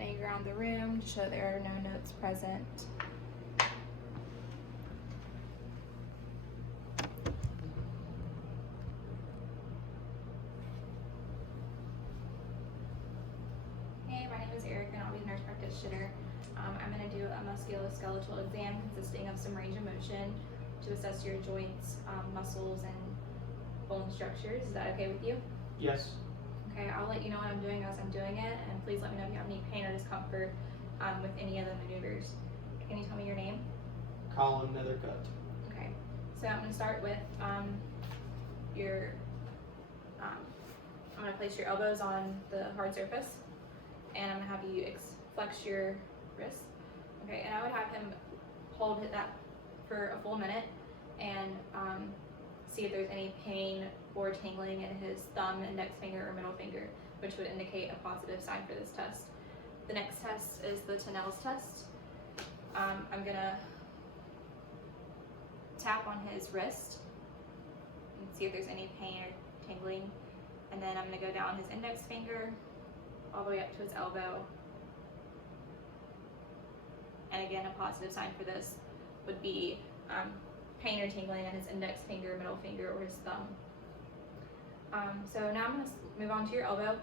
scanning around the room to show there are no notes present. Hey, my name is Eric and I'll be the nurse practitioner. I'm going to do a musculoskeletal exam consisting of some range of motion to assess your joints, muscles, and bone structures. Is that okay with you? Yes. Okay, I'll let you know what I'm doing as I'm doing it, and please let me know if you have any pain or discomfort with any of the maneuvers. Can you tell me your name? Colin Nethercutt. Okay, so I'm going to start with I'm going to place your elbows on the hard surface, and I'm going to have you flex your wrist. Okay, and I would have him hold that for a full minute and see if there's any pain or tingling in his thumb, index finger, or middle finger, which would indicate a positive sign for this test. The next test is the Tunnel's test. I'm gonna tap on his wrist and see if there's any pain or tingling, and then I'm gonna go down his index finger all the way up to his elbow. And again, a positive sign for this would be pain or tingling in his index finger, middle finger, or his thumb. So now I'm going to move on to your elbow.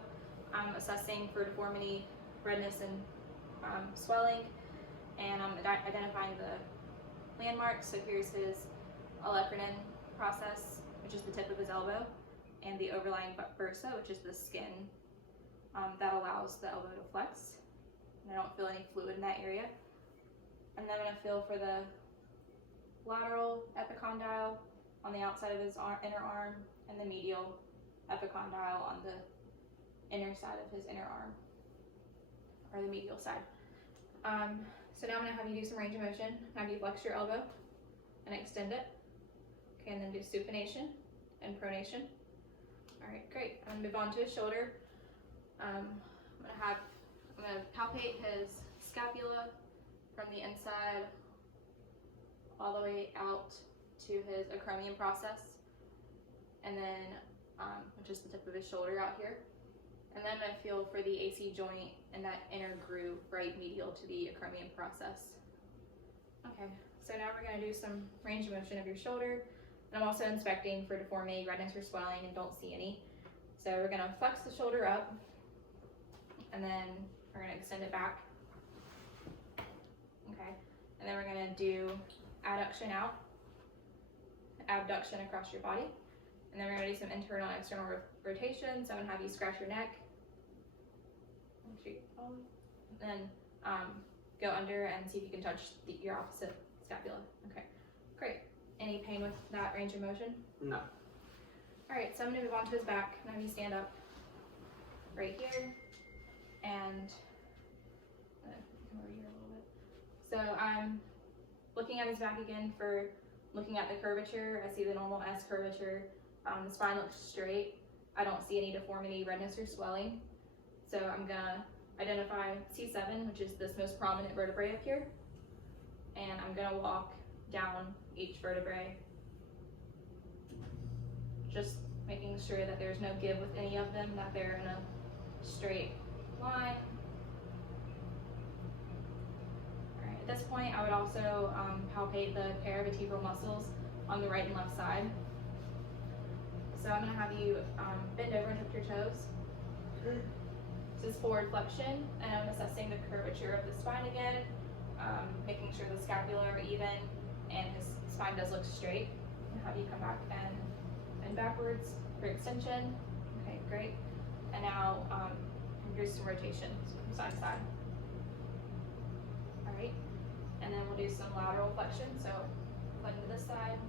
I'm assessing for deformity, redness, and swelling, and I'm identifying the landmarks. So here's his olecranon process, which is the tip of his elbow, and the overlying bursa, which is the skin that allows the elbow to flex. And I don't feel any fluid in that area. And then I'm going to feel for the lateral epicondyle on the outside of his inner arm, and the medial epicondyle on the inner side of his inner arm, or the medial side. So now I'm going to have you do some range of motion. Have you flex your elbow and extend it. Okay, and then do supination and pronation. All right, great. I'm going to move on to his shoulder. I'm going to palpate his scapula from the inside all the way out to his acromion process, and then which is the tip of his shoulder out here. And then I'm going to feel for the AC joint and that inner groove right medial to the acromion process. Okay, so now we're going to do some range of motion of your shoulder. And I'm also inspecting for deformity, redness, or swelling, and don't see any. So we're going to flex the shoulder up, and then we're going to extend it back. Okay, and then we're going to do adduction out, abduction across your body, and then we're going to do some internal and external rotation. So I'm going to have you scratch your neck, then go under and see if you can touch your opposite scapula. Okay, great. Any pain with that range of motion? No. All right, so I'm going to move on to his back and have you stand up right here, and come over here a little bit. So I'm looking at his back again for looking at the curvature. I see the normal S curvature. The spine looks straight. I don't see any deformity, redness, or swelling. So I'm gonna identify C7, which is this most prominent vertebrae up here. And I'm gonna walk down each vertebrae, just making sure that there's no give with any of them, that they're in a straight line. At this point, I would also palpate the paravertebral muscles on the right and left side. So I'm going to have you bend over and hook your toes. This is forward flexion, and I'm assessing the curvature of the spine again, making sure the scapula are even and his spine does look straight. And have you come back and bend backwards for extension. Okay, great. And now here's some rotation from side to side. All right. And then we'll do some lateral flexion. So bend to this side,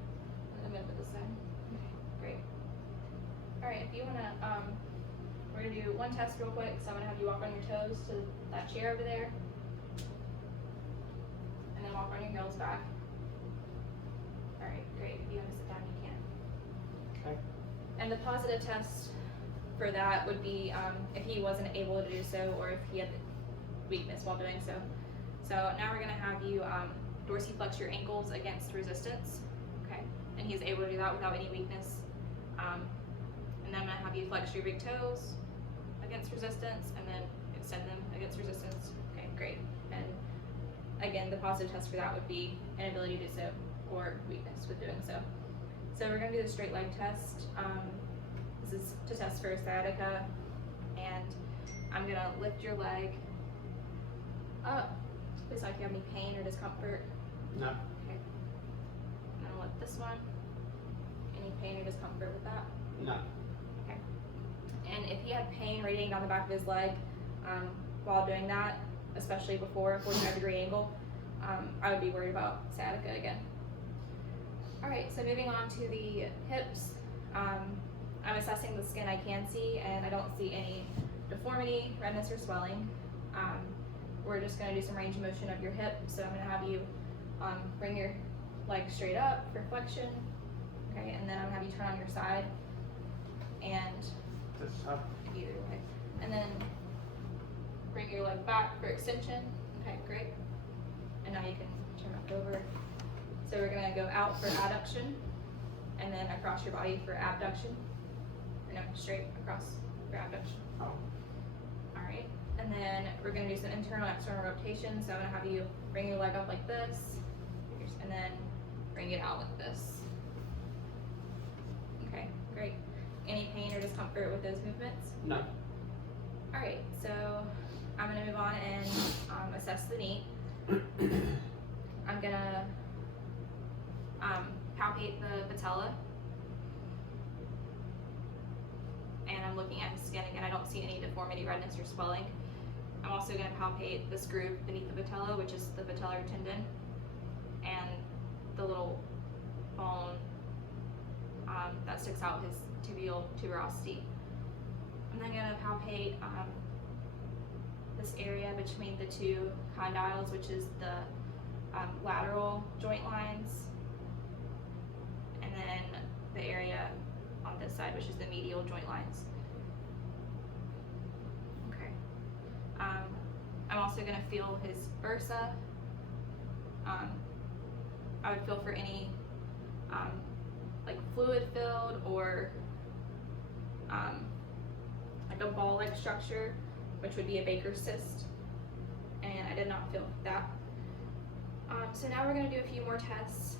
and then bend to this side. Okay, great. All right, if you wanna, we're gonna do one test real quick. So I'm gonna have you walk on your toes to that chair over there, and then walk on your heels back. All right, great. If you wanna sit down, you can. Okay. And the positive test for that would be if he wasn't able to do so, or if he had weakness while doing so. So now we're gonna have you dorsiflex your ankles against resistance, okay? And he's able to do that without any weakness. And then I'm gonna have you flex your big toes against resistance, and then extend them against resistance. Okay, great. And again, the positive test for that would be inability to do so or weakness with doing so. So we're going to do the straight leg test. This is to test for sciatica, and I'm going to lift your leg up. Please like you have any pain or discomfort. No. Okay. I'm going to lift this one. Any pain or discomfort with that? No. Okay. And if he had pain radiating down the back of his leg while doing that, especially before a 45-degree angle, I would be worried about sciatica again. All right, so moving on to the hips. I'm assessing the skin I can see, and I don't see any deformity, redness, or swelling. We're just going to do some range of motion of your hip. So I'm going to have you bring your leg straight up for flexion, okay, and then I'm going to have you turn on your side and This up. either way. And then bring your leg back for extension. Okay, great. And now you can turn back over. So we're going to go out for adduction and then across your body for abduction. Or no, straight across for abduction. Oh. All right. And then we're going to do some internal and external rotation. So I'm going to have you bring your leg up like this and then bring it out like this. Okay, great. Any pain or discomfort with those movements? No. All right, so I'm going to move on and assess the knee. I'm going to palpate the patella. And I'm looking at his skin again. I don't see any deformity, redness, or swelling. I'm also going to palpate this groove beneath the patella, which is the patellar tendon, and the little bone that sticks out his tibial tuberosity. I'm then going to palpate this area between the two condyles, which is the lateral joint lines, and then the area on this side, which is the medial joint lines. Okay. I'm also going to feel his bursa. I would feel for any like fluid filled or like a ball-like structure, which would be a Baker's cyst, and I did not feel that. So now we're going to do a few more tests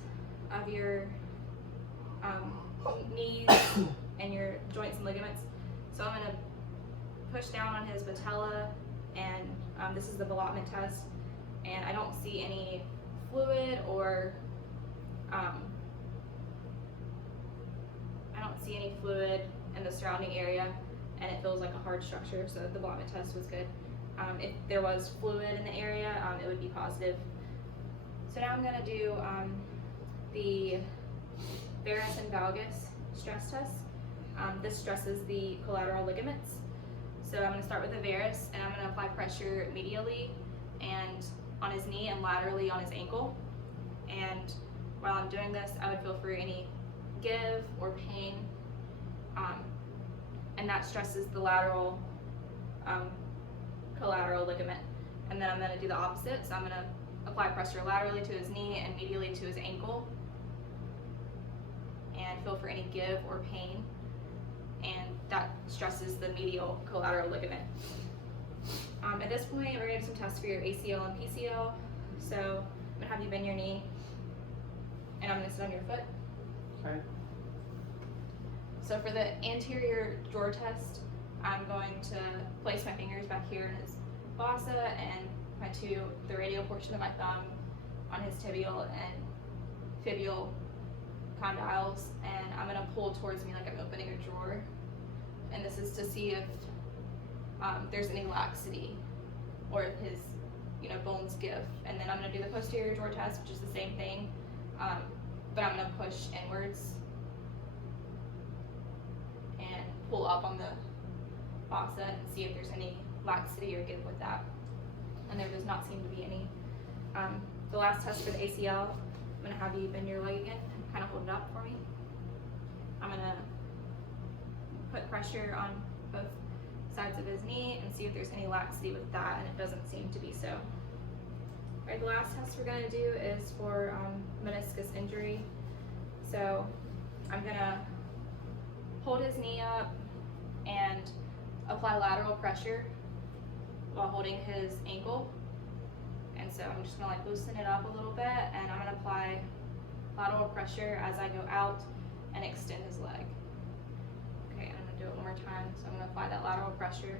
of your knees and your joints and ligaments. So I'm going to push down on his patella, and this is the ballottement test, and I don't see any fluid or in the surrounding area, and it feels like a hard structure, so the ballottement test was good. If there was fluid in the area, it would be positive. So now I'm going to do the varus and valgus stress test. This stresses the collateral ligaments. So I'm going to start with the varus, and I'm going to apply pressure medially and on his knee and laterally on his ankle. And while I'm doing this, I would feel for any give or pain, and that stresses the lateral collateral ligament. And then I'm going to do the opposite, so I'm going to apply pressure laterally to his knee and medially to his ankle, and feel for any give or pain, and that stresses the medial collateral ligament. At this point, we're going to do some tests for your ACL and PCL. So I'm going to have you bend your knee, and I'm going to sit on your foot. Okay. So for the anterior drawer test, I'm going to place my fingers back here in his fossa and the radial portion of my thumb on his tibial and fibular condyles, and I'm going to pull towards me like I'm opening a drawer. And this is to see if there's any laxity or if his bones give. And then I'm going to do the posterior drawer test, which is the same thing, but I'm going to push inwards and pull up on the fossa and see if there's any laxity or give with that. And there does not seem to be any. The last test for the ACL, I'm going to have you bend your leg again and kind of hold it up for me. I'm going to put pressure on both sides of his knee and see if there's any laxity with that, and it doesn't seem to be so. All right, the last test we're going to do is for meniscus injury. So I'm going to hold his knee up and apply lateral pressure while holding his ankle. And so I'm just gonna like loosen it up a little bit, and I'm gonna apply lateral pressure as I go out and extend his leg. Okay, and I'm gonna do it one more time. So I'm gonna apply that lateral pressure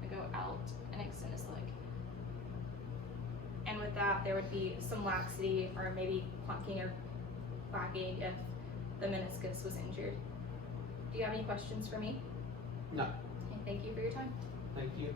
and go out and extend his leg. And with that, there would be some laxity or maybe clunking or quacking if the meniscus was injured. Do you have any questions for me? No, Okay, thank you for your time. thank you.